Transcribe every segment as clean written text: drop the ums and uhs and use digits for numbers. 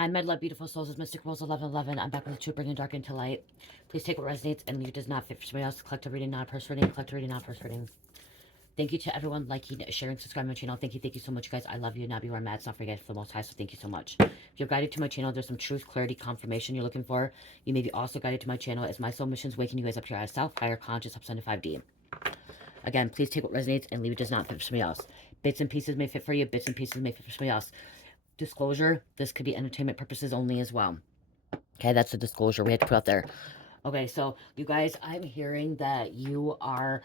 Hi, my love, beautiful souls. It's Mystic Rose 1111. I'm back with the truth, bringing dark into light. Please take what resonates and leave it does not fit for somebody else. Collective reading, not purse reading. Collective reading, not purse reading. Thank you to everyone liking, sharing, subscribing to my channel. Thank you so much, guys. I love you. Not be where I'm at. It's not forget for the most high, so thank you so much. If you're guided to my channel, there's some truth, clarity, confirmation you're looking for. You may be also guided to my channel as my soul missions waking you guys up to your higher self, higher conscious, up to 5D. Again, please take what resonates and leave it does not fit for somebody else. Bits and pieces may fit for you. Bits and pieces may fit for somebody else. Disclosure, this could be entertainment purposes only as well. Okay, that's the disclosure we had to put out there. Okay, so you guys, I'm hearing that you are,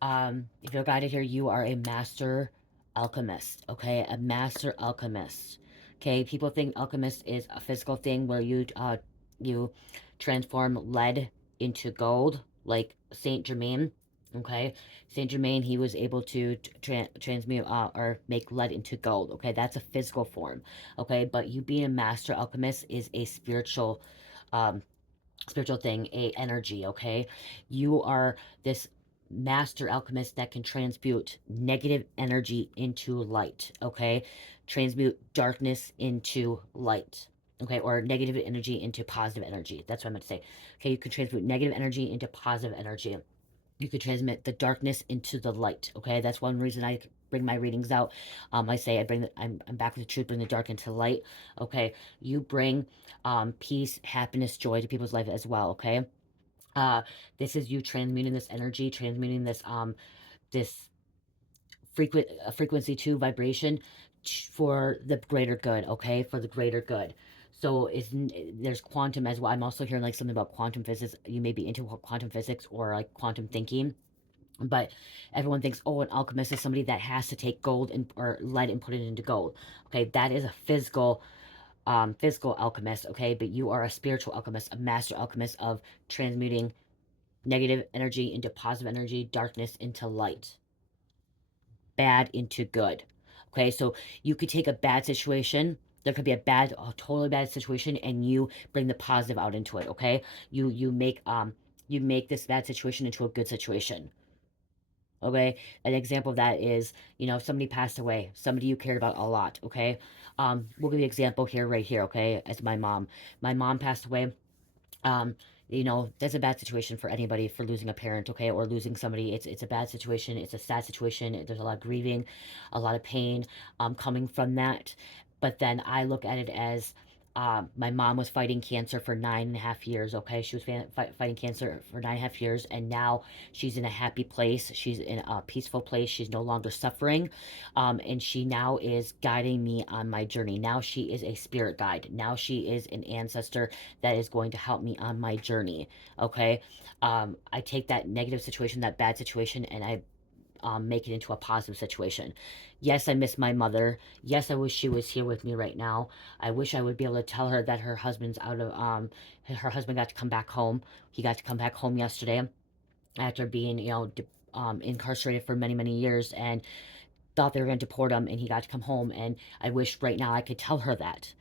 if you're guided here, you are a master alchemist. Okay, a master alchemist. Okay, people think alchemist is a physical thing where you transform lead into gold, like Saint Germain. Okay, Saint Germain, he was able to transmute or make lead into gold. Okay, that's a physical form. Okay, but you being a master alchemist is a um, spiritual thing, a energy. Okay, you are this master alchemist that can transmute negative energy into light. Okay, transmute darkness into light. Okay, or negative energy into positive energy. That's what I meant to say. Okay, you can transmute negative energy into positive energy. You could transmit the darkness into the light. Okay, that's one reason I bring my readings out. I say I'm back with the truth, bring the dark into light. Okay, you bring peace, happiness, joy to people's life as well. Okay, this is you transmuting this energy, transmuting this frequency to vibration for the greater good. Okay, for the greater good. So there's quantum as well. I'm also hearing like something about quantum physics. You may be into quantum physics or like quantum thinking. But everyone thinks, oh, an alchemist is somebody that has to take gold or lead and put it into gold. Okay, that is a physical alchemist. Okay, but you are a spiritual alchemist, a master alchemist of transmuting negative energy into positive energy, darkness into light, bad into good. Okay, so you could take a bad situation. There could be a totally bad situation, and you bring the positive out into it. Okay, you make this bad situation into a good situation. Okay, an example of that is, if somebody passed away, somebody you cared about a lot. Okay, we'll give you an example here, right here. Okay, as my mom passed away. um that's a bad situation for anybody, for losing a parent, okay, or losing somebody. It's a bad situation, it's a sad situation. There's a lot of grieving, a lot of pain coming from that. But then I look at it as, my mom was fighting cancer for 9.5 years. Okay, she was fighting cancer for 9.5 years, and now she's in a happy place, she's in a peaceful place, she's no longer suffering. And she now is guiding me on my journey. Now she is a spirit guide, now she is an ancestor that is going to help me on my journey. Okay, I take that negative situation, that bad situation, and I make it into a positive situation. Yes, I miss my mother. Yes, I wish she was here with me right now. I wish I would be able to tell her that her husband's out of her husband got to come back home. He got to come back home yesterday after being, incarcerated for many, many years, and thought they were going to deport him, and he got to come home. And I wish right now I could tell her that,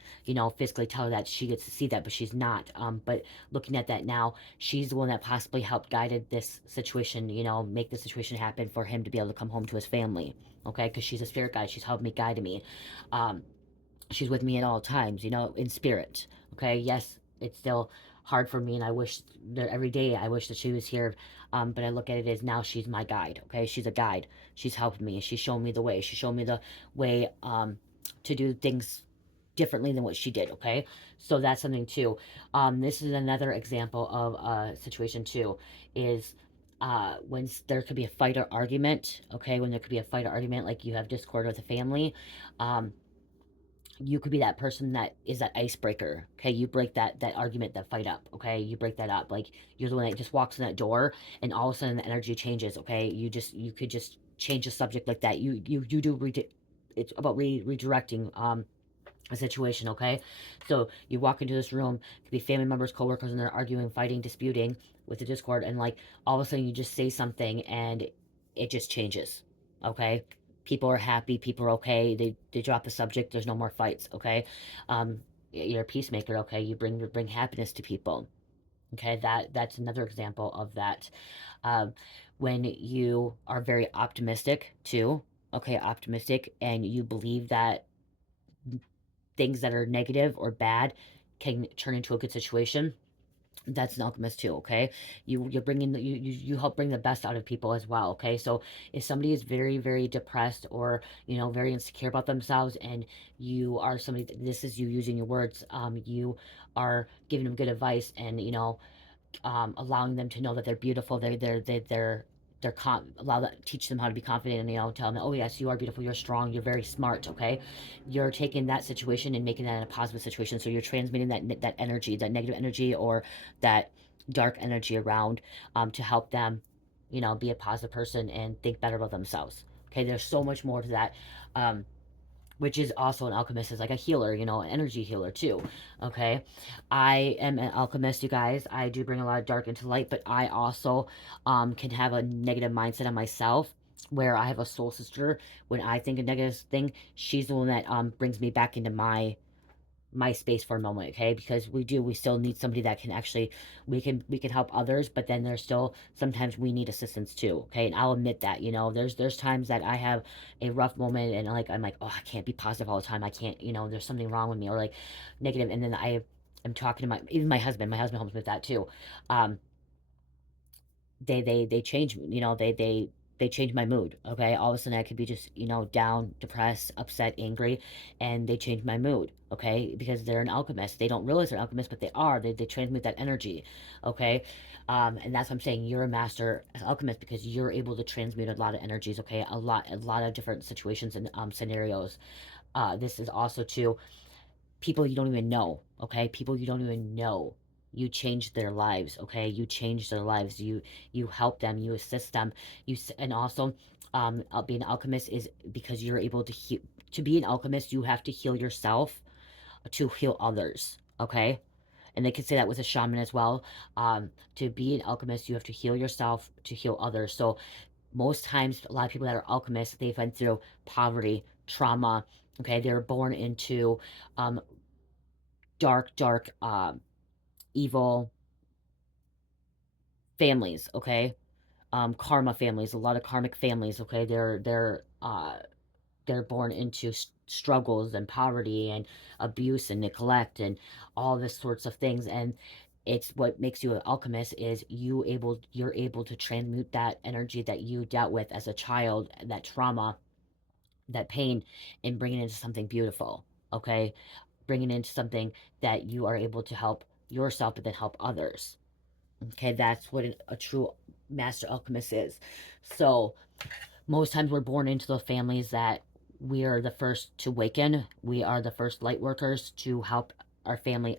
physically tell her that she gets to see that, but she's not. But looking at that now, she's the one that possibly helped guided this situation, make the situation happen for him to be able to come home to his family. Okay, because she's a spirit guide, she's helped me, guided me. um she's with me at all times, in spirit. Okay, yes, it's still hard for me, and I wish that every day I wish that she was here. But I look at it as now she's my guide. Okay, she's a guide. She's helped me. She's shown me the way. She showed me the way to do things differently than what she did. Okay, so that's something too. This is another example of a situation too. Is when there could be a fight or argument. Okay, when there could be a fight or argument, like you have discord with a family. um you could be that person that is that icebreaker. Okay, you break that argument, that fight up. Okay, you break that up. Like, you're the one that just walks in that door, and all of a sudden the energy changes. Okay, you could just change the subject like that. You do it's about redirecting a situation. Okay, so you walk into this room, it could be family members, coworkers, and they're arguing, fighting, disputing with the discord, and like all of a sudden you just say something and it just changes. Okay, people are happy, people are okay, they drop the subject, there's no more fights. Okay, you're a peacemaker. Okay, you bring happiness to people. Okay, that's another example of that. um, when you are very optimistic too. Okay, optimistic, and you believe that things that are negative or bad can turn into a good situation. That's an alchemist too, okay? You're bringing you help bring the best out of people as well, okay? So if somebody is very, very depressed, or very insecure about themselves, and you are somebody this is you using your words, you are giving them good advice, and allowing them to know that they're beautiful. Allow that, teach them how to be confident, and tell them, oh yes, you are beautiful, you're strong, you're very smart. Okay, you're taking that situation and making that in a positive situation. So you're transmitting that energy, that negative energy, or that dark energy around, to help them, be a positive person and think better about themselves. Okay, there's so much more to that. Which is also, an alchemist is like a healer, an energy healer too. Okay, I am an alchemist, you guys. I do bring a lot of dark into light, but I also can have a negative mindset on myself, where I have a soul sister. When I think a negative thing, she's the one that brings me back into my space for a moment. Okay, because we still need somebody that can actually, we can help others, but then there's still sometimes we need assistance too. Okay, and I'll admit that, there's times that I have a rough moment, and like I'm like, oh, I can't be positive all the time, I can't, there's something wrong with me, or like negative, and then I'm talking to even my husband helps me with that too. um they change, they change my mood. Okay, all of a sudden I could be just, down, depressed, upset, angry, and they change my mood. Okay, because they're an alchemist. They don't realize they're an alchemist, but they are. They transmute that energy. Okay, and that's what I'm saying, you're a master alchemist, because you're able to transmute a lot of energies. Okay, a lot of different situations and scenarios. This is also too, people you don't even know. Okay, people you don't even know, you change their lives. Okay, you change their lives, you help them, you assist them. And also, being an alchemist is because you're able to heal. To be an alchemist, you have to heal yourself to heal others. Okay, and they could say that with a shaman as well. To be an alchemist, you have to heal yourself to heal others. So most times, a lot of people that are alchemists, they've went through poverty, trauma. Okay, they were born into um, dark, evil families. Okay, karma families, a lot of karmic families. Okay, they're born into struggles and poverty and abuse and neglect and all this sorts of things. And it's what makes you an alchemist is you're able to transmute that energy that you dealt with as a child, that trauma, that pain, and bring it into something beautiful. Okay, bring it into something that you are able to help yourself, but then help others. Okay, that's what a true master alchemist is. So most times we're born into the families that we are the first to awaken. We are the first light workers to help our family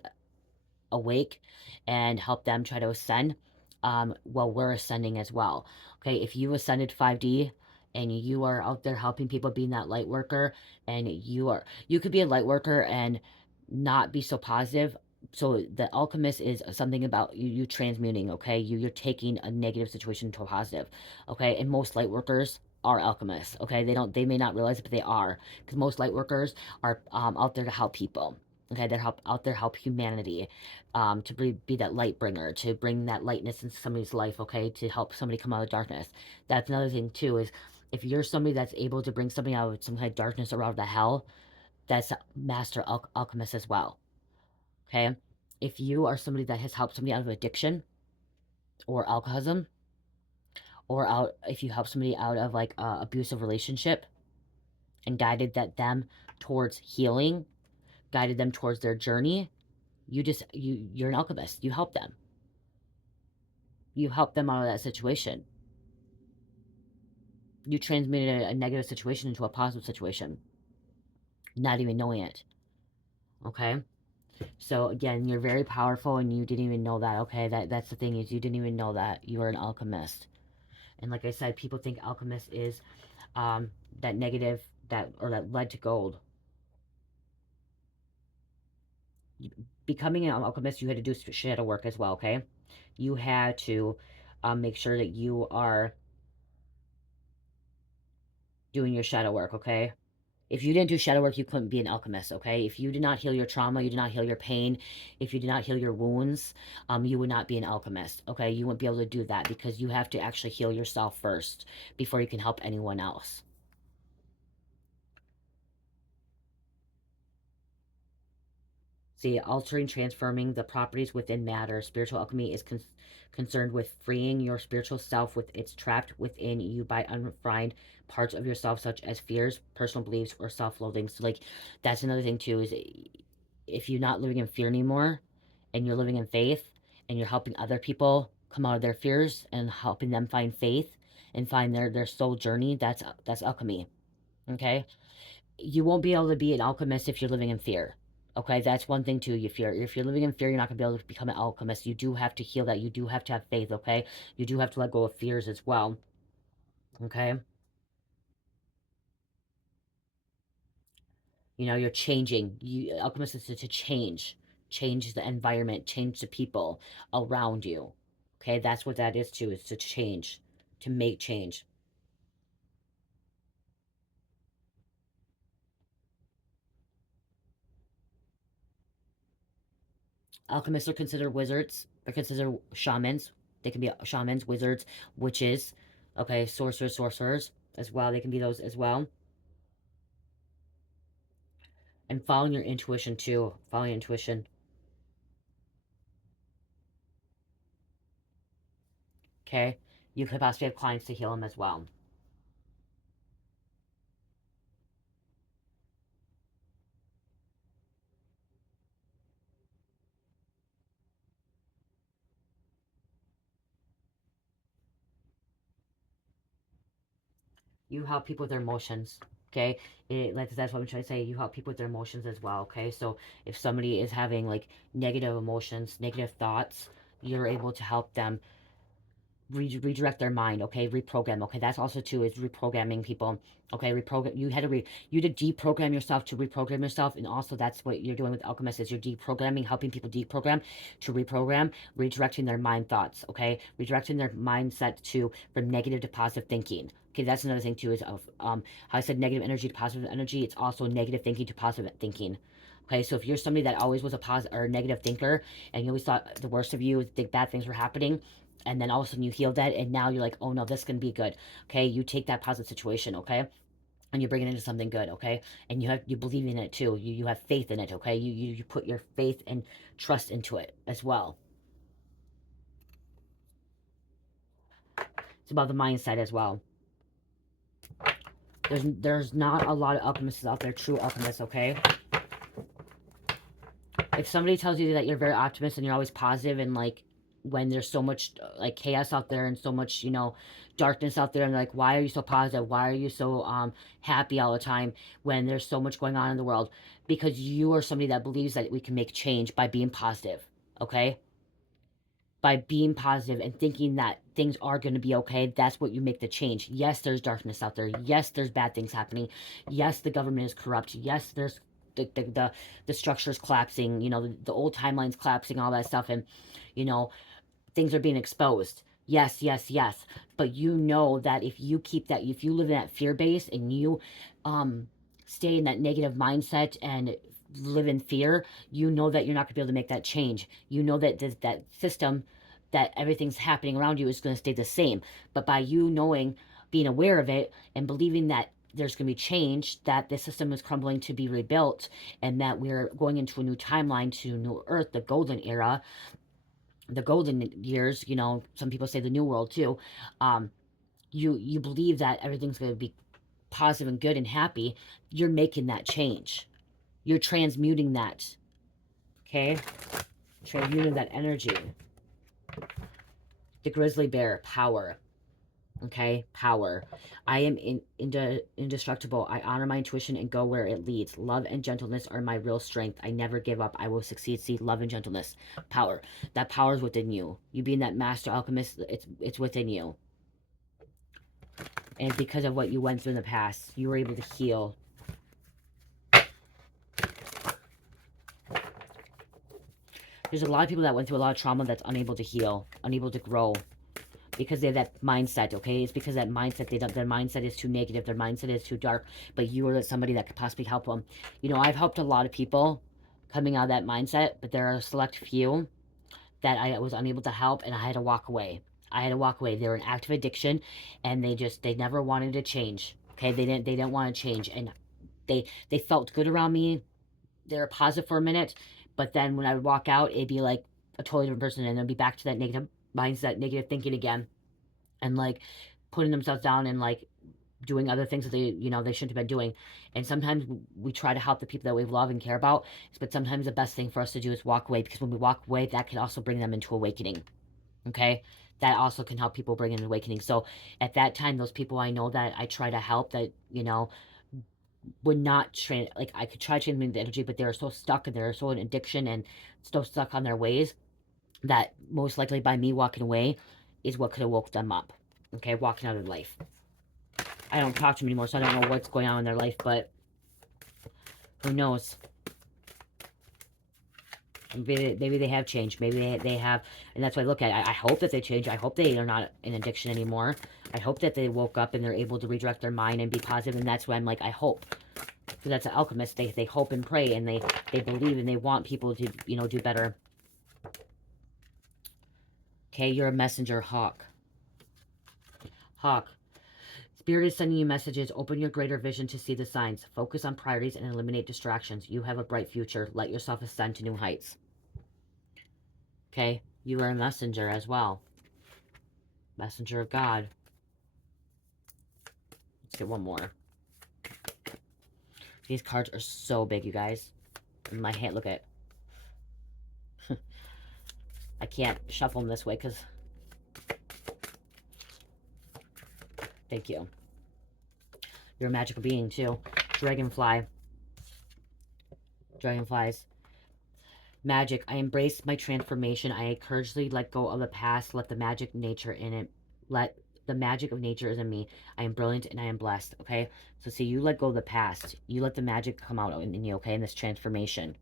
awake and help them try to ascend, while we're ascending as well. Okay, if you ascended 5D and you are out there helping people, being that light worker, and you could be a light worker and not be so positive. So the alchemist is something about you transmuting. Okay, you're taking a negative situation to a positive. Okay, and most light workers are alchemists. Okay, they may not realize it, but they are, because most light workers are out there to help people. Okay, they're out there help humanity, to be that light bringer, to bring that lightness into somebody's life. Okay, to help somebody come out of darkness. That's another thing too, is if you're somebody that's able to bring somebody out of some kind of darkness or out of the hell, that's a master alchemist as well. Okay, if you are somebody that has helped somebody out of addiction or alcoholism, or out if you help somebody out of like a abusive relationship and guided them towards healing, guided them towards their journey, you're an alchemist. You help them. You help them out of that situation. You transmuted a negative situation into a positive situation, not even knowing it. Okay, so again, you're very powerful, and you didn't even know that. Okay, that's the thing, is you didn't even know that you are an alchemist. And like I said, people think alchemist is that negative, that lead to gold. Becoming an alchemist, you had to do shadow work as well. Okay, you had to make sure that you are doing your shadow work. Okay, if you didn't do shadow work, you couldn't be an alchemist. Okay, if you did not heal your trauma, you did not heal your pain, if you did not heal your wounds, you would not be an alchemist. Okay, you wouldn't be able to do that, because you have to actually heal yourself first before you can help anyone else. See, altering, transforming the properties within matter. Spiritual alchemy is concerned with freeing your spiritual self with its trapped within you by unrefined parts of yourself, such as fears, personal beliefs, or self-loathing. So, like, that's another thing too. Is if you're not living in fear anymore, and you're living in faith, and you're helping other people come out of their fears and helping them find faith and find their soul journey, that's alchemy. Okay, you won't be able to be an alchemist if you're living in fear. Okay, that's one thing too. If you're living in fear, you're not gonna be able to become an alchemist. You do have to heal that. You do have to have faith. Okay, you do have to let go of fears as well. Okay, you know you're changing. You alchemist is to change the environment, change the people around you. Okay, that's what that is too. Is to change, to make change. Alchemists are considered wizards. They're considered shamans. They can be shamans, wizards, witches. Okay, sorcerers as well. They can be those as well. And following your intuition too. Following your intuition. Okay, you could possibly have clients to heal them as well. You help people with their emotions. Okay, like that's what I'm trying to say. You help people with their emotions as well. Okay, so if somebody is having like negative emotions, negative thoughts, you're able to help them redirect their mind. Okay, reprogram. Okay, that's also too is reprogramming people. Okay, reprogram. You had to deprogram yourself to reprogram yourself, and also that's what you're doing with alchemists is you're deprogramming, helping people deprogram to reprogram, redirecting their mind thoughts. Okay, redirecting their mindset to from negative to positive thinking. Okay, that's another thing too is of how I said negative energy to positive energy. It's also negative thinking to positive thinking. Okay, so if you're somebody that always was a positive or a negative thinker and you always thought the worst of you, think bad things were happening, and then all of a sudden you heal that, and now you're like, oh no, this can be good. Okay, you take that positive situation, okay, and you bring it into something good, okay, and you believe in it too. You have faith in it, okay. You put your faith and trust into it as well. It's about the mindset as well. There's not a lot of alchemists out there, true alchemists, okay. If somebody tells you that you're very optimistic and you're always positive, and like when there's so much like chaos out there and so much darkness out there, and like, why are you so positive, why are you so happy all the time when there's so much going on in the world? Because you are somebody that believes that we can make change by being positive. Okay, by being positive and thinking that things are going to be okay, that's what you make the change. Yes, there's darkness out there. Yes, there's bad things happening. Yes, the government is corrupt. Yes, there's the structure's collapsing, the old timeline's collapsing, all that stuff, and you know things are being exposed. Yes, yes, yes. But you know that if you live in that fear base and you um stay in that negative mindset and live in fear, you know that you're not going to be able to make that change. You know that that system, that everything's happening around you is going to stay the same. But by you knowing, being aware of it, and believing that there's going to be change, that the system is crumbling to be rebuilt, and that we're going into a new timeline, to new earth, the golden era, the golden years, some people say the new world too. um you believe that everything's going to be positive and good and happy. You're making that change. You're transmuting that. Okay, transmuting that energy. The grizzly bear, power. Okay, power. I am indestructible. I honor my intuition and go where it leads. Love and gentleness are my real strength. I never give up. I will succeed. See, love and gentleness, power. That power is within you. You being that master alchemist, it's within you. And because of what you went through in the past, you were able to heal. There's a lot of people that went through a lot of trauma that's unable to heal, unable to grow, because they have that mindset. Okay, it's because that mindset, their mindset is too negative, their mindset is too dark. But you are somebody that could possibly help them. I've helped a lot of people coming out of that mindset, but there are a select few that I was unable to help, and I had to walk away. They were in active addiction, and they never wanted to change. Okay, they didn't want to change, and they felt good around me. They were positive for a minute, But then when I would walk out, it'd be like a totally different person, and they'd be back to that negative mindset, negative thinking again, and like putting themselves down and like doing other things that they, you know, they shouldn't have been doing. And sometimes we try to help the people that we love and care about, but sometimes the best thing for us to do is walk away, because when we walk away, that can also bring them into awakening. Okay, that also can help people bring in awakening. So at that time, those people I know that I try to help, that, you know, would not train, like I could try changing the energy, but they're so stuck and they're so in addiction and so stuck on their ways, that most likely by me walking away is what could have woke them up. Okay, walking out of life. I don't talk to them anymore, so I don't know what's going on in their life, but who knows? Maybe they have changed. Maybe they have, and that's why I look at it. I hope that they change. I hope they are not in addiction anymore. I hope that they woke up and they're able to redirect their mind and be positive, and that's why I'm like, I hope. Because that's an alchemist. They hope and pray, and they believe, and they want people to, you know, do better. Okay, you're a messenger, Hawk. Hawk. Spirit is sending you messages. Open your greater vision to see the signs. Focus on priorities and eliminate distractions. You have a bright future. Let yourself ascend to new heights. Okay, you are a messenger as well. Messenger of God. Let's get one more. These cards are so big, you guys. In my hand, look at it. I can't shuffle them this way because... Thank you. You're a magical being, too. Dragonfly. Dragonflies. Magic. I embrace my transformation. I courageously let go of the past. Let the magic nature in it. Let the magic of nature is in me. I am brilliant and I am blessed. Okay? So see, you let go of the past. You let the magic come out in you, okay? In this transformation.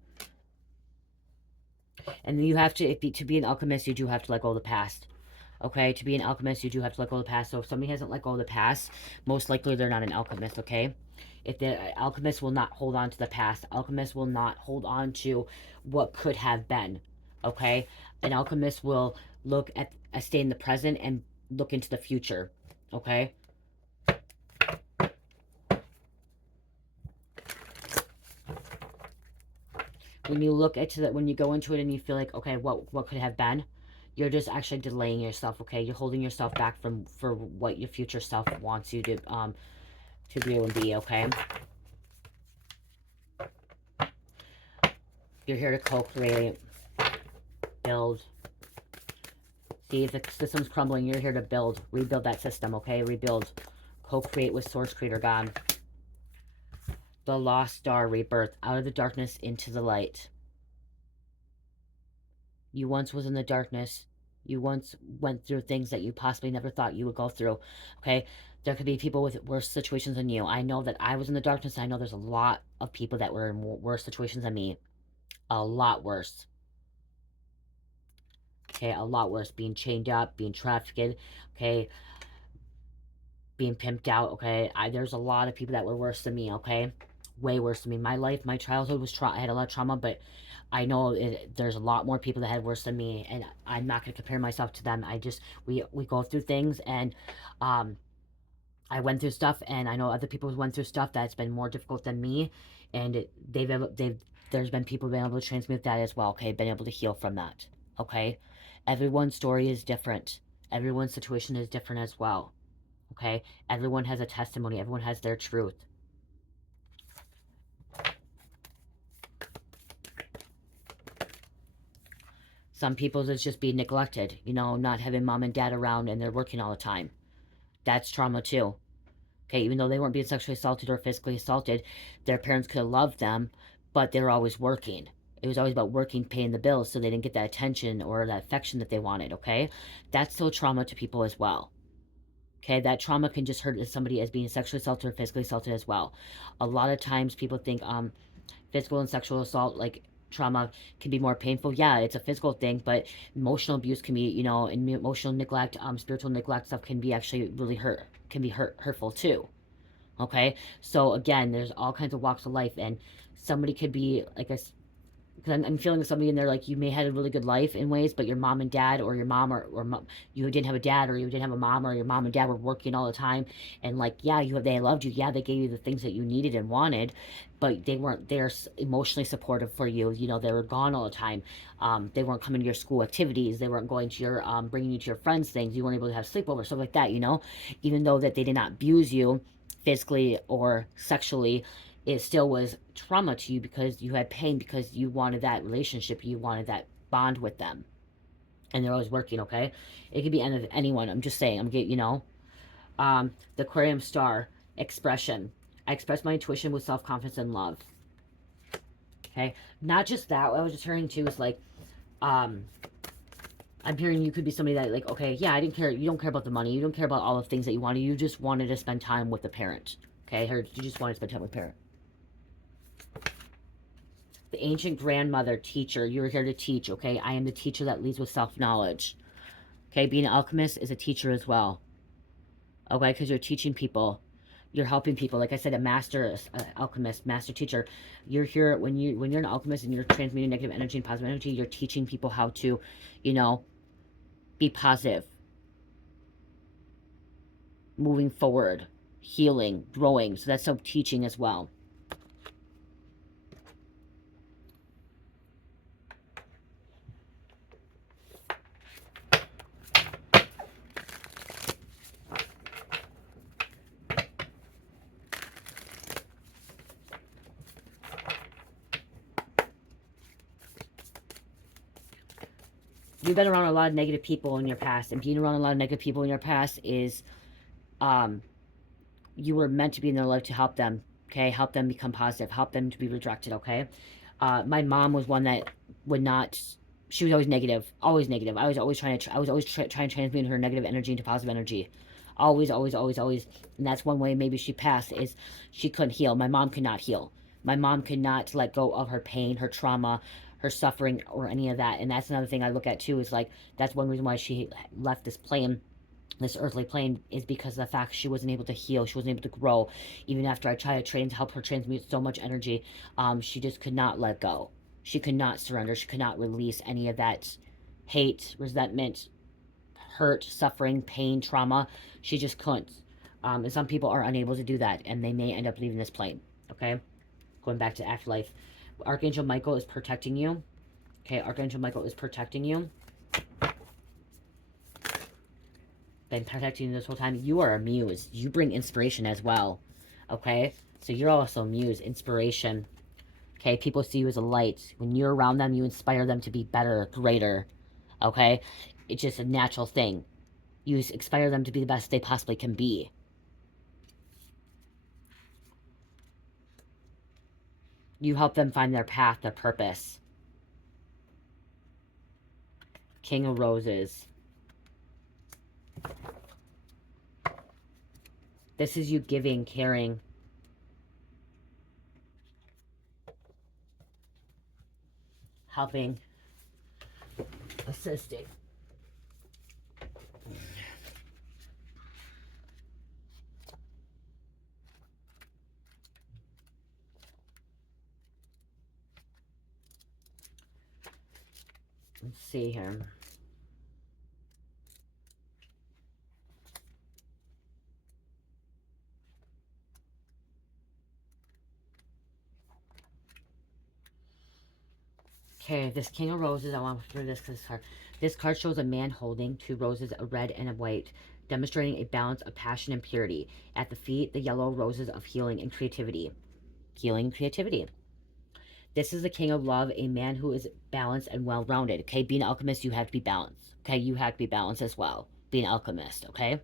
And you have to, to be an alchemist, you do have to let go of the past. Okay? To be an alchemist, you do have to let go of the past. So if somebody hasn't let go of the past, most likely they're not an alchemist, okay? If the alchemist will not hold on to the past, alchemist will not hold on to what could have been, okay? An alchemist will look at, stay in the present and look into the future, okay? When you look into that, when you go into it and you feel like, okay, what could have been, you're just actually delaying yourself, okay? You're holding yourself back for what your future self wants you to do and be, okay? You're here to co-create, build. See, if the system's crumbling, you're here to build, rebuild that system, okay? Rebuild, co-create with Source Creator God. The Lost Star Rebirth, out of the darkness into the light. You once was in the darkness. You once went through things that you possibly never thought you would go through, okay? There could be people with worse situations than you. I know that I was in the darkness. I know there's a lot of people that were in worse situations than me. A lot worse. Okay, a lot worse. Being chained up, being trafficked, okay? Being pimped out, okay? There's a lot of people that were worse than me, okay? Way worse than me. My life, my childhood was I had a lot of trauma, but I know there's a lot more people that had worse than me, and I'm not going to compare myself to them. We go through things, and I went through stuff, and I know other people who went through stuff that's been more difficult than me, and there's been people been able to transmute that as well, okay? Been able to heal from that, okay? Everyone's story is different. Everyone's situation is different as well, okay? Everyone has a testimony. Everyone has their truth. Some people's it's just being neglected, you know, not having mom and dad around and they're working all the time. That's trauma too. Okay, even though they weren't being sexually assaulted or physically assaulted, their parents could have loved them, but they were always working. It was always about working, paying the bills, so they didn't get that attention or that affection that they wanted, okay? That's still trauma to people as well. Okay, that trauma can just hurt somebody as being sexually assaulted or physically assaulted as well. A lot of times people think physical and sexual assault, like trauma, can be more painful. Yeah, it's a physical thing, but emotional abuse can be, you know, and emotional neglect, spiritual neglect stuff can be actually really hurtful too. Okay, so again, there's all kinds of walks of life, and somebody could be like because I'm feeling somebody in there like you may have had a really good life in ways, but your mom and dad, or your mom you didn't have a dad, or you didn't have a mom, or your mom and dad were working all the time, and like, yeah, they loved you, yeah, they gave you the things that you needed and wanted, but they weren't there emotionally supportive for you. You know, they were gone all the time. They weren't coming to your school activities. They weren't going to your bringing you to your friends' things. You weren't able to have sleepover, stuff like that. You know, even though that they did not abuse you physically or sexually, it still was trauma to you because you had pain, because you wanted that relationship, you wanted that bond with them, and they're always working. Okay, it could be anyone. I'm just saying. I'm getting, you know, the Aquarium star expression. I express my intuition with self-confidence and love. Okay, not just that. What I was just hearing too is like, um, I'm hearing you could be somebody that like, okay, yeah, I didn't care. You don't care about the money. You don't care about all the things that you wanted. You just wanted to spend time with the parent. Okay, I heard you just wanted to spend time with parent. The ancient grandmother teacher. You're here to teach. Okay, I am the teacher that leads with self-knowledge. Okay, being an alchemist is a teacher as well. Okay, because you're teaching people. You're helping people. Like I said, a master alchemist, master teacher. You're here when you're an alchemist and you're transmuting negative energy and positive energy. You're teaching people how to, you know, be positive, moving forward, healing, growing. So that's some teaching as well. You've been around a lot of negative people in your past, and being around a lot of negative people in your past is, you were meant to be in their life to help them. Okay, help them become positive, help them to be redirected. Okay, my mom was one that would not. She was always negative, always negative. I was always trying to. I was always trying to transmute her negative energy into positive energy. Always, always, always, always. And that's one way maybe she passed, is she couldn't heal. My mom could not heal. My mom could not let go of her pain, her trauma, her suffering, or any of that. And that's another thing I look at too, is like, that's one reason why she left this plane, this earthly plane, is because of the fact she wasn't able to heal. She wasn't able to grow. Even after I tried to train to help her transmute so much energy, she just could not let go. She could not surrender. She could not release any of that hate, resentment, hurt, suffering, pain, trauma. She just couldn't. And some people are unable to do that, and they may end up leaving this plane. Okay, going back to afterlife. Archangel Michael is protecting you. Okay, Archangel Michael is protecting you. Been protecting you this whole time. You are a muse. You bring inspiration as well. Okay, so you're also a muse, inspiration. Okay, people see you as a light. When you're around them, you inspire them to be better, greater. Okay, it's just a natural thing. You inspire them to be the best they possibly can be. You help them find their path, their purpose. King of Roses. This is you giving, caring, helping, assisting. Let's see here. Okay, this King of Roses, I want to throw this card. This card shows a man holding two roses, a red and a white, demonstrating a balance of passion and purity. At the feet, the yellow roses of healing and creativity. Healing and creativity. This is the King of Love, a man who is balanced and well-rounded. Okay, being an alchemist, you have to be balanced. Okay, you have to be balanced as well. Being an alchemist, okay?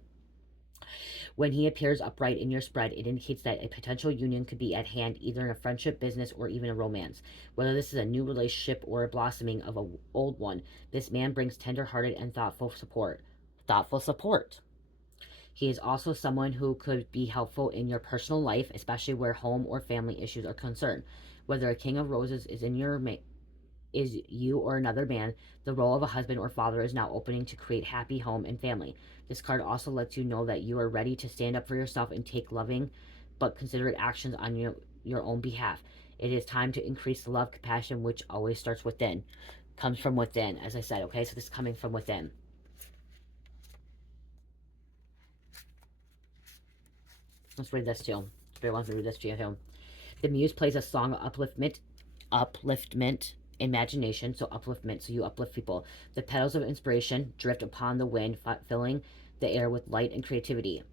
When he appears upright in your spread, it indicates that a potential union could be at hand, either in a friendship, business, or even a romance. Whether this is a new relationship or a blossoming of an old one, this man brings tender-hearted and thoughtful support. Thoughtful support. He is also someone who could be helpful in your personal life, especially where home or family issues are concerned. Whether a King of Roses is in your is you or another man, the role of a husband or father is now opening to create happy home and family. This card also lets you know that you are ready to stand up for yourself and take loving but considerate actions on your own behalf. It is time to increase the love, compassion, which always starts within. Comes from within, as I said, okay? So this is coming from within. Let's read this too. Spirit wants me to read this to you too. The muse plays a song of upliftment, imagination, so upliftment, so you uplift people. The petals of inspiration drift upon the wind, filling the air with light and creativity.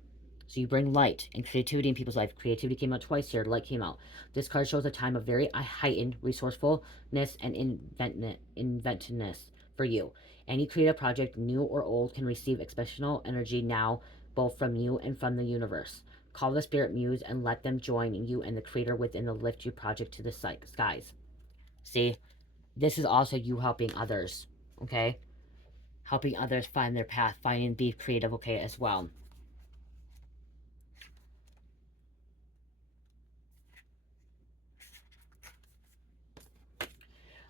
So you bring light and creativity in people's life. Creativity came out twice here. Light came out. This card shows a time of very heightened resourcefulness and inventiveness for you. Any creative project, new or old, can receive exceptional energy now, both from you and from the universe. Call the spirit muse and let them join you and the creator within the lift you project to the skies. See, this is also you helping others, okay? Helping others find their path, finding, be creative, okay, as well.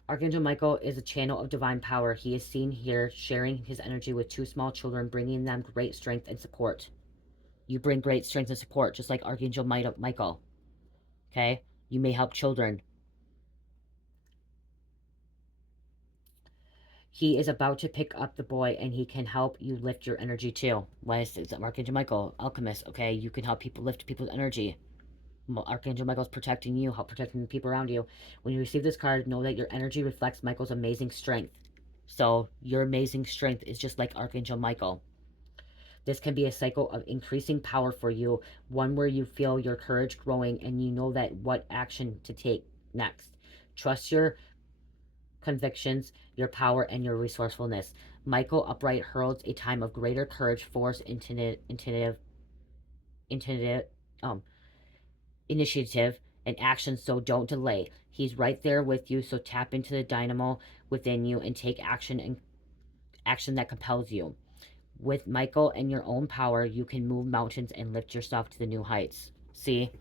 Archangel Michael is a channel of divine power. He is seen here sharing his energy with 2 small children, bringing them great strength and support. You bring great strength and support, just like Archangel Michael. Okay? You may help children. He is about to pick up the boy, and he can help you lift your energy too. Why is it Archangel Michael, Alchemist? Okay? You can help people lift people's energy. Archangel Michael's protecting you, help protecting the people around you. When you receive this card, know that your energy reflects Michael's amazing strength. So your amazing strength is just like Archangel Michael. This can be a cycle of increasing power for you, one where you feel your courage growing and you know that what action to take next. Trust your convictions, your power, and your resourcefulness. Michael upright heralds a time of greater courage, force, initiative, and action, so don't delay. He's right there with you, so tap into the dynamo within you and take action that compels you. With Michael and your own power, you can move mountains and lift yourself to the new heights. See?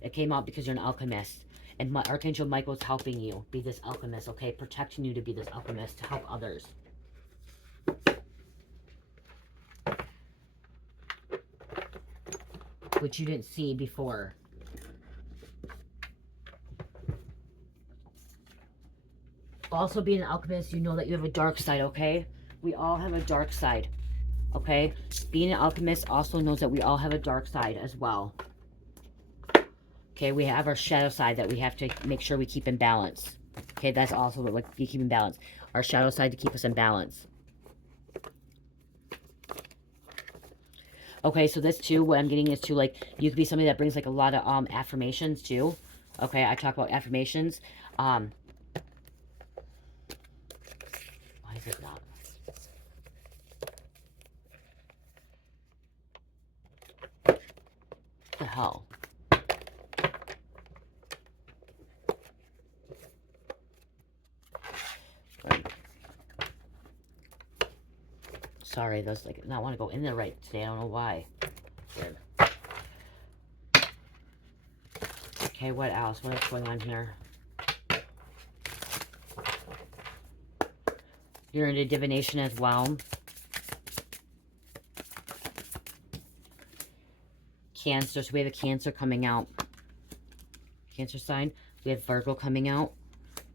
It came out because you're an alchemist. And Archangel Michael is helping you be this alchemist, okay? Protecting you to be this alchemist, to help others. Which you didn't see before. Also, being an alchemist, you know that you have a dark side, okay? We all have a dark side, okay? Being an alchemist also knows that we all have a dark side as well. Okay, we have our shadow side that we have to make sure we keep in balance. Okay, that's also what we keep in balance. Our shadow side to keep us in balance. Okay, so this too, what I'm getting is too, like, you could be somebody that brings, like, a lot of, affirmations too. Okay, I talk about affirmations. Why is it not? What the hell? Sorry, those like not want to go in there right today. I don't know why. Weird. Okay, what else? What else going on here? You're into divination as well. Cancer. So we have a Cancer coming out. Cancer sign. We have Virgo coming out.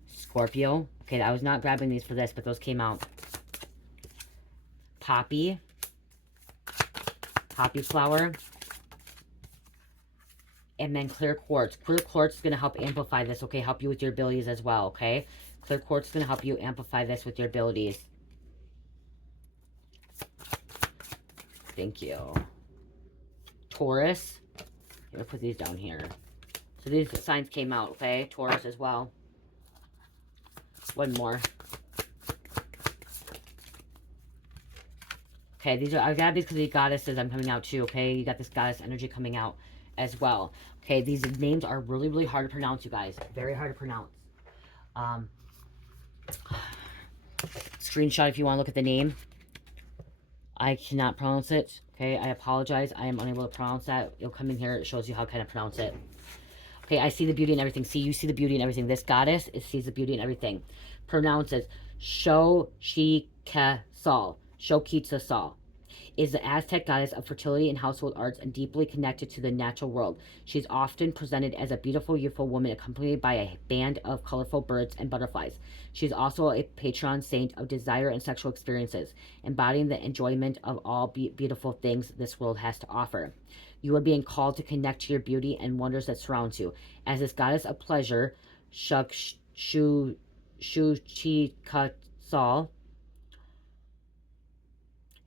Scorpio. Okay, I was not grabbing these for this, but those came out. Poppy. Poppy flower. And then clear quartz. Clear quartz is going to help amplify this, okay? Help you with your abilities as well, okay? Clear quartz is going to help you amplify this with your abilities. Thank you. Taurus. I'm going to put these down here. So these signs came out, okay? Taurus as well. One more. Okay, these are, I got these because the goddesses I'm coming out too, okay? You got this goddess energy coming out as well. Okay, these names are really, really hard to pronounce, you guys. Very hard to pronounce. Screenshot if you want to look at the name. I cannot pronounce it. Okay, I apologize. I am unable to pronounce that. It'll come in here. It shows you how to kind of pronounce it. Okay, I see the beauty in everything. See, you see the beauty in everything. This goddess sees the beauty in everything. Pronounces Shokitsasal. Shokitsasal. is the Aztec goddess of fertility and household arts and deeply connected to the natural world. She's often presented as a beautiful, youthful woman accompanied by a band of colorful birds and butterflies. She's also a patron saint of desire and sexual experiences, embodying the enjoyment of all beautiful things this world has to offer. You are being called to connect to your beauty and wonders that surround you. As this goddess of pleasure, Shuchikatsal,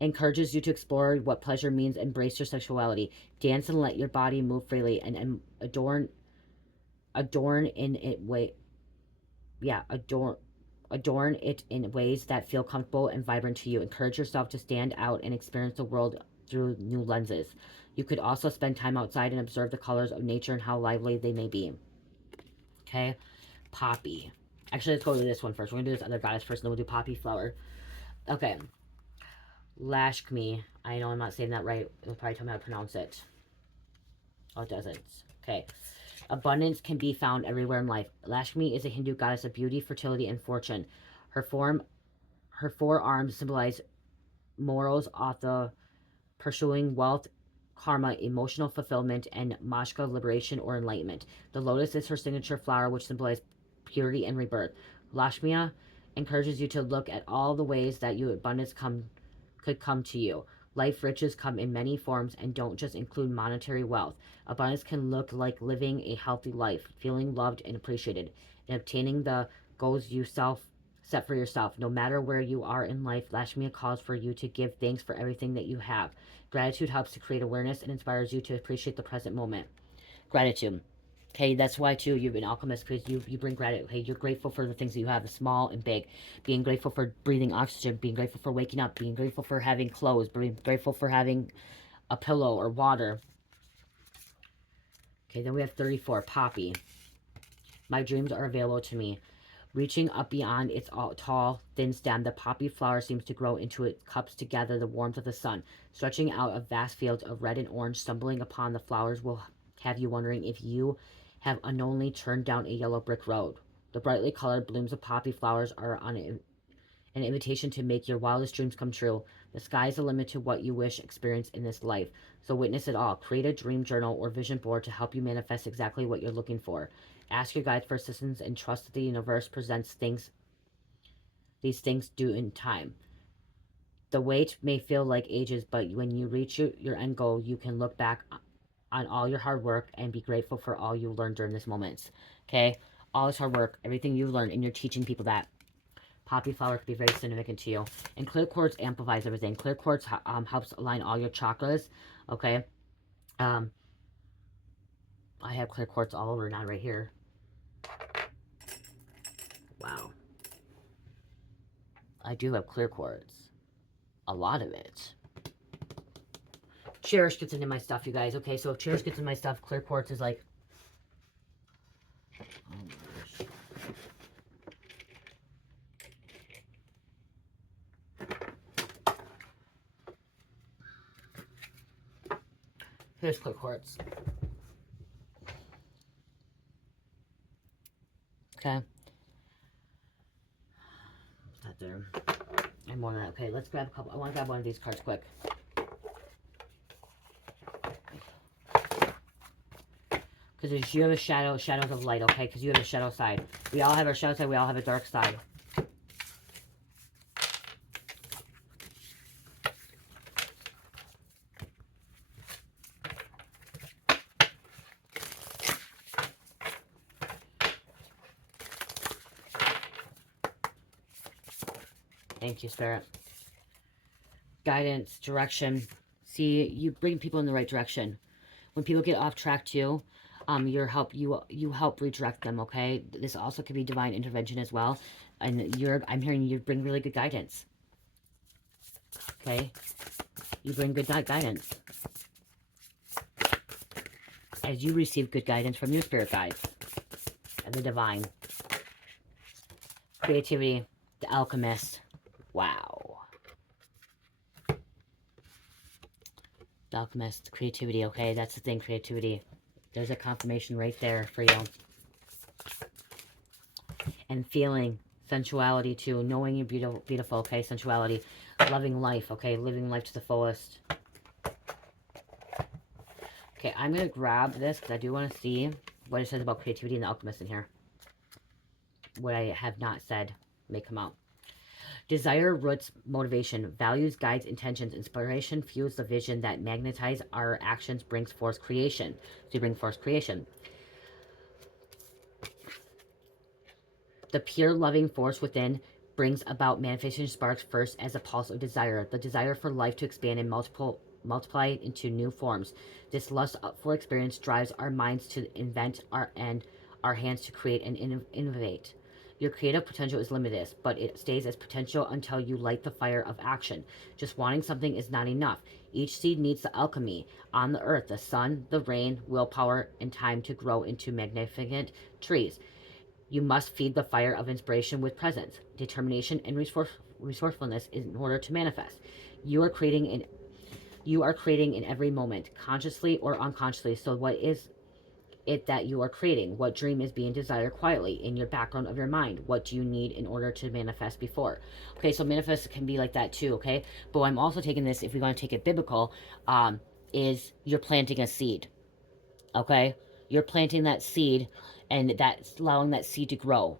encourages you to explore what pleasure means, embrace your sexuality, dance and let your body move freely, and adorn in it way yeah adorn it in ways that feel comfortable and vibrant to you. Encourage yourself to stand out and experience the world through new lenses. You could also spend time outside and observe the colors of nature and how lively they may be. Okay, poppy. Actually, let's go to this one first. We're gonna do this other goddess first, and then we'll do poppy flower. Okay, Lashkmi. I know I'm not saying that right. It'll probably tell me how to pronounce it. Oh, it doesn't. Okay. Abundance can be found everywhere in life. Lashmi is a Hindu goddess of beauty, fertility, and fortune. Her four arms symbolize morals, author, pursuing wealth, karma, emotional fulfillment, and mashka, liberation or enlightenment. The lotus is her signature flower, which symbolizes purity and rebirth. Lashmi encourages you to look at all the ways that your abundance could come to you. Life riches come in many forms and don't just include monetary wealth. Abundance can look like living a healthy life, feeling loved and appreciated, and obtaining the goals you set for yourself. No matter where you are in life, Lashmi calls for you to give thanks for everything that you have. Gratitude helps to create awareness and inspires you to appreciate the present moment. Gratitude. Okay, that's why too you've been alchemist, because you bring gratitude. Okay, you're grateful for the things that you have, small and big. Being grateful for breathing oxygen, being grateful for waking up, being grateful for having clothes, being grateful for having a pillow or water. Okay, then we have 34, poppy. My dreams are available to me. Reaching up beyond its tall, thin stem, the poppy flower seems to grow into its cups to gather the warmth of the sun. Stretching out of vast fields of red and orange, stumbling upon the flowers will have you wondering if you have unknowingly turned down a yellow brick road. The brightly colored blooms of poppy flowers are an invitation to make your wildest dreams come true. The sky is the limit to what you wish experience in this life. So witness it all. Create a dream journal or vision board to help you manifest exactly what you're looking for. Ask your guides for assistance and trust that the universe presents these things due in time. The wait may feel like ages, but when you reach your end goal, you can look back on all your hard work and be grateful for all you learned during this moment. Okay? All this hard work, everything you learned, and you're teaching people that. Poppy flower could be very significant to you. And clear quartz amplifies everything. Clear quartz helps align all your chakras. Okay? I have clear quartz all over, not right here. Wow. I do have clear quartz. A lot of it. Cherish gets into my stuff, you guys. Okay, so if Cherish gets into my stuff, clear quartz is like... Oh my gosh. Here's clear quartz. Okay. Is that there? And more than that. Okay, let's grab a couple. I want to grab one of these cards quick. Because you have a shadows of light, okay? Because you have a shadow side. We all have our shadow side. We all have a dark side. Thank you, Spirit. Guidance, direction. See, you bring people in the right direction. When people get off track too, you help redirect them, okay? This also could be divine intervention as well. And I'm hearing you bring really good guidance. Okay? You bring good guidance. As you receive good guidance from your spirit guides. And the divine. Creativity. The Alchemist. Wow. The Alchemist. Creativity, okay? That's the thing, creativity. There's a confirmation right there for you. And feeling Sensuality too. Knowing you're beautiful, beautiful, okay? Sensuality. Loving life, okay? Living life to the fullest. Okay, I'm going to grab this because I do want to see what it says about creativity and the alchemist in here. What I have not said may come out. Desire roots motivation. Values guides intentions. Inspiration fuels the vision that magnetize our actions, brings forth creation. So you bring forth creation. The pure loving force within brings about manifestation sparks first as a pulse of desire. The desire for life to expand and multiply into new forms. This lust for experience drives our minds to invent and our hands to create and innovate. Your creative potential is limitless, but it stays as potential until you light the fire of action. Just wanting something is not enough. Each seed needs the alchemy on the earth, the sun, the rain, willpower, and time to grow into magnificent trees. You must feed the fire of inspiration with presence, determination, and resourcefulness in order to manifest. You are creating in every moment, consciously or unconsciously. So what is it that you are creating? What dream is being desired quietly in your background of your mind? What do you need in order to manifest before? Okay, so manifest can be like that too, okay? But I'm also taking this, if we want to take it biblical, is you're planting a seed, okay? You're planting that seed, and that's allowing that seed to grow,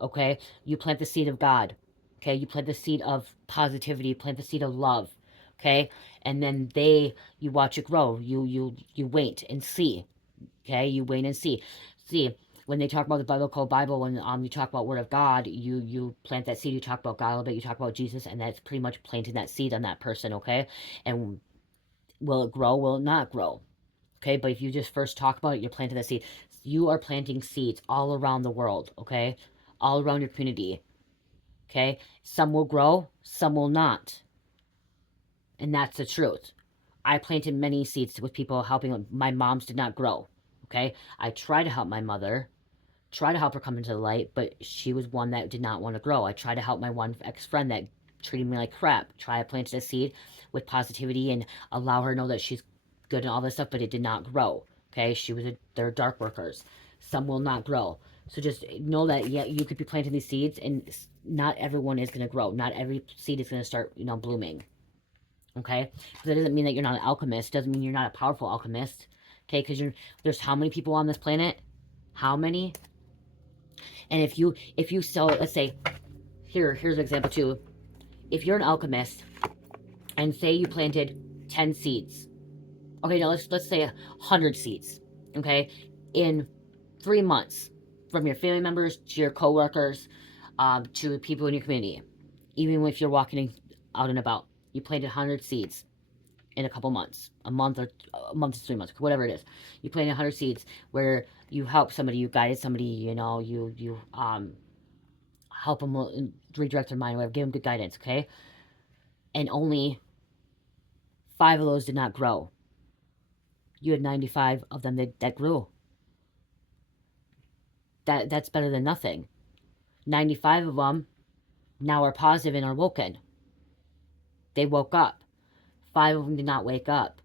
okay? You plant the seed of God, okay? You plant the seed of positivity, you plant the seed of love, okay? And then you watch it grow. You wait and see, okay? You wait and see. See, when they talk about the Bible, when you talk about Word of God, you plant that seed. You talk about God a little bit. You talk about Jesus, and that's pretty much planting that seed on that person, okay? And will it grow? Will it not grow? Okay, but if you just first talk about it, you're planting the seed. You are planting seeds all around the world, okay? All around your community, okay? Some will grow, some will not. And that's the truth. I planted many seeds with people helping. My mom's did not grow, okay? I tried to help my mother, try to help her come into the light, but she was one that did not want to grow. I tried to help my one ex-friend that treated me like crap. Try to plant a seed with positivity and allow her to know that she's good and all this stuff, but it did not grow. Okay, they're dark workers. Some will not grow. So just know that, yeah, you could be planting these seeds, and not everyone is going to grow. Not every seed is going to start, blooming. Okay, but that doesn't mean that you're not an alchemist. Doesn't mean you're not a powerful alchemist. Okay, because there's how many people on this planet? How many? And if you sell, let's say, here's an example too. If you're an alchemist and say you planted 10 seeds, okay, now let's say 100 seeds, okay, in 3 months, from your family members to your coworkers, to people in your community, even if you're walking out and about, you planted 100 seeds in a couple months, a month to 3 months, whatever it is. You planted 100 seeds where you helped somebody, you guided somebody, you help them redirect their mind, whatever, give them good guidance, okay? And only 5 of those did not grow. You had 95 of them that grew. That's better than nothing. 95 of them now are positive and are woken. They woke up. 5 of them did not wake up.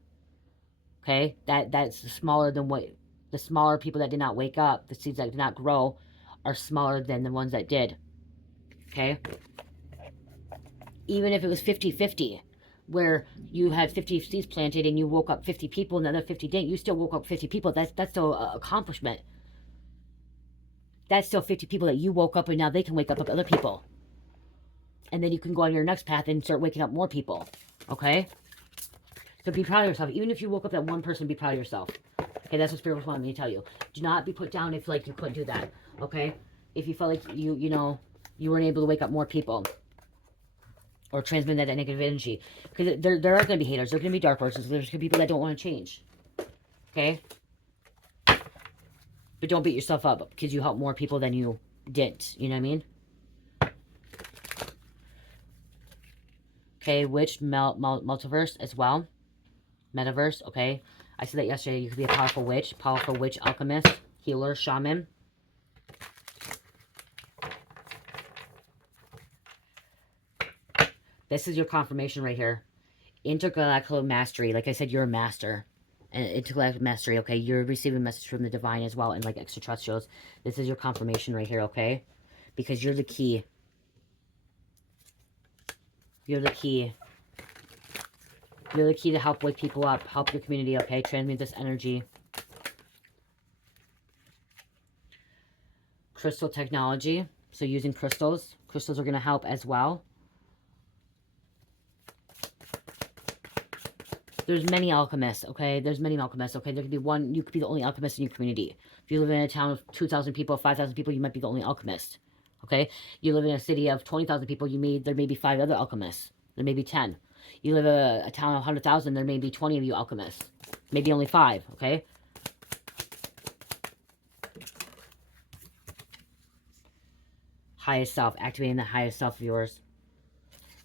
Okay? That's smaller than what the smaller people that did not wake up, the seeds that did not grow, are smaller than the ones that did. Okay? Even if it was 50-50, where you had 50 seeds planted and you woke up 50 people and the other 50 didn't, you still woke up 50 people. That's still an accomplishment. That's still 50 people that you woke up, and now they can wake up with other people. And then you can go on your next path and start waking up more people. Okay? So be proud of yourself. Even if you woke up that one person, be proud of yourself. Okay, that's what Spirit was wanting me to tell you. Do not be put down if you couldn't do that. Okay? If you felt like you weren't able to wake up more people or transmit that negative energy. Because there are going to be haters. There are going to be dark forces. There's going to be people that don't want to change. Okay? But don't beat yourself up because you helped more people than you didn't. You know what I mean? Okay, witch, multiverse as well. Metaverse, okay? I said that yesterday. You could be a powerful witch, alchemist, healer, shaman. This is your confirmation right here. Intergalactic mastery. Like I said, you're a master. And intergalactic mastery, okay? You're receiving a message from the divine as well, and like extraterrestrials. This is your confirmation right here, okay? because you're the key. You're the key. You're the key to help wake people up, help your community, okay? Transmute this energy. Crystal technology. So using crystals. Crystals are going to help as well. There's many alchemists, okay? There's many alchemists, okay? There could be one, you could be the only alchemist in your community. If you live in a town of 2,000 people, 5,000 people, you might be the only alchemist, okay? You live in a city of 20,000 people, there may be 5 other alchemists. There may be 10. You live in a town of 100,000, there may be 20 of you alchemists. Maybe only 5, okay? Highest self, activating the highest self of yours.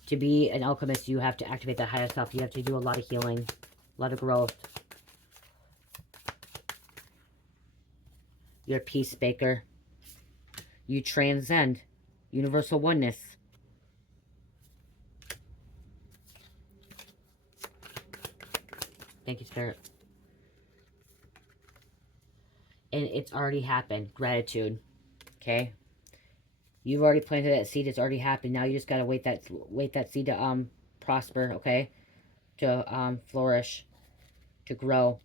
To be an alchemist, you have to activate that highest self. You have to do a lot of healing, a lot of growth. You're a peacemaker. You transcend universal oneness. Thank you, Spirit. And it's already happened. Gratitude. Okay? You've already planted that seed. It's already happened. Now you just gotta wait that seed to prosper, okay? To flourish, to grow.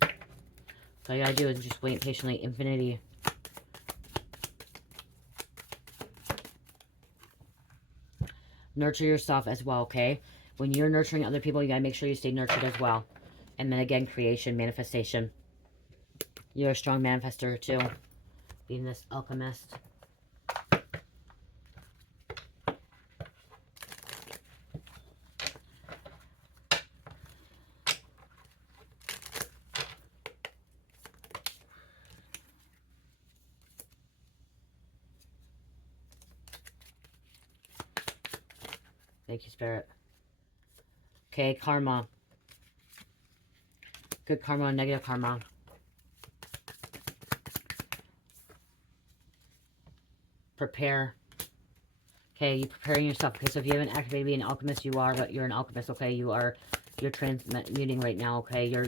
All you gotta do is just wait patiently. Infinity. Nurture yourself as well, okay? When you're nurturing other people, you gotta make sure you stay nurtured as well. And then again, creation, manifestation. You're a strong manifester too. Being this alchemist. Thank you, Spirit. Okay, karma. Good karma, negative karma. Prepare. Okay, you're preparing yourself. Okay, so if you haven't activated being an alchemist, you're an alchemist, okay? You're transmuting right now, okay? You're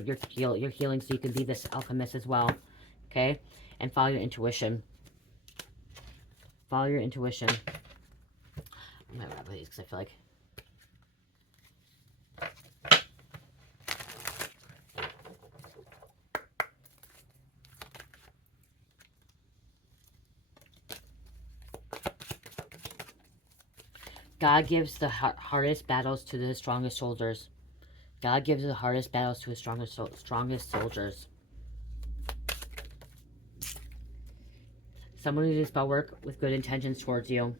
healing so you can be this alchemist as well. Okay? And follow your intuition. Follow your intuition. I'm gonna wrap these because I feel like God gives the hardest battles to the strongest soldiers. God gives the hardest battles to his strongest soldiers. Someone who does spell work with good intentions towards you.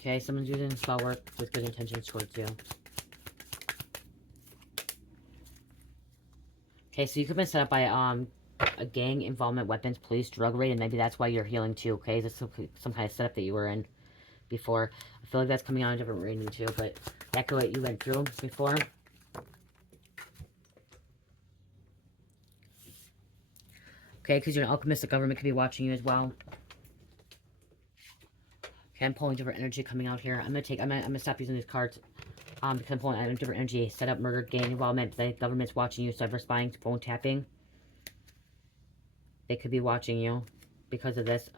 Okay, someone's doing spell work with good intentions towards you. Okay, so you could have been set up by a gang involvement, weapons, police, drug raid, and maybe that's why you're healing too. Okay, this is some kind of setup that you were in before. I feel like that's coming out in a different reading too, but echo what you went through before. Okay, because you're an alchemist, the government could be watching you as well. Okay, I'm pulling different energy coming out here. I'm gonna stop using these cards. Because I'm pulling out different energy. Set up, murder, gang involvement. The government's watching you. Cyber spying, phone tapping. They could be watching you because of this.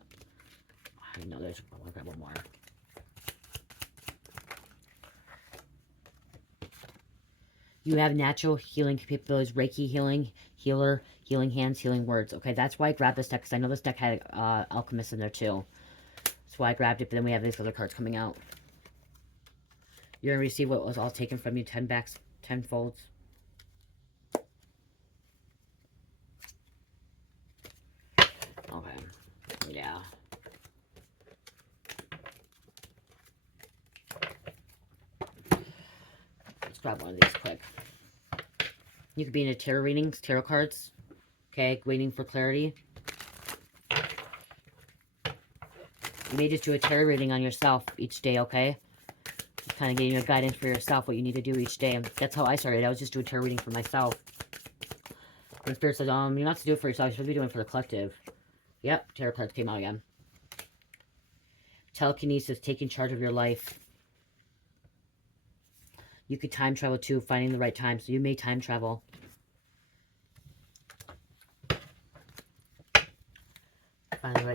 I know there's. I want to grab one more. You have natural healing capabilities, Reiki healing, healer, healing hands, healing words. Okay, that's why I grabbed this deck, because I know this deck had Alchemist in there too. That's why I grabbed it, but then we have these other cards coming out. You're going to receive what was all taken from you, 10 backs, 10 folds. Okay, yeah. Let's grab one of these quick. You could be in a tarot readings, tarot cards. Okay, waiting for clarity. You may just do a tarot reading on yourself each day, okay? Just kind of getting your guidance for yourself, what you need to do each day. That's how I started. I was just doing tarot reading for myself. And Spirit says, you're not to do it for yourself. You're supposed to be doing it for the collective. Yep, tarot cards came out again. Telekinesis, taking charge of your life. You could time travel too, finding the right time. So you may time travel.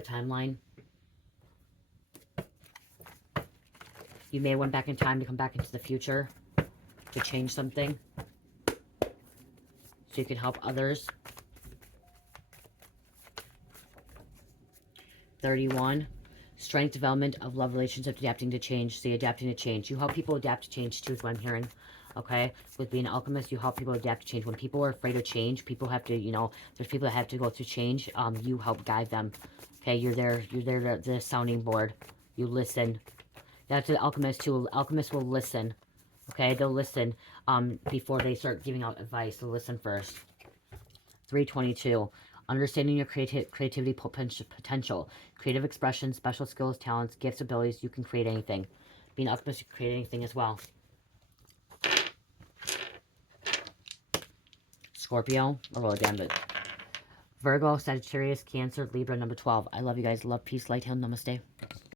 timeline. You may went back in time to come back into the future to change something so you can help others. 31. Strength development of love relationships, adapting to change. See, adapting to change. You help people adapt to change too, is what I'm hearing. Okay? With being an alchemist, you help people adapt to change. When people are afraid of change, people have to, you know, there's people that have to go through change. You help guide them. Okay? You're there the sounding board. You listen. That's an alchemist too. Alchemists will listen. Okay? They'll listen before they start giving out advice. They'll listen first. 322. Understanding your creativity potential. Creative expression, special skills, talents, gifts, abilities. You can create anything. Being an alchemist, you can create anything as well. Scorpio. Oh, well, damn it. Virgo, Sagittarius, Cancer, Libra, number 12. I love you guys. Love, peace, light, heal, namaste.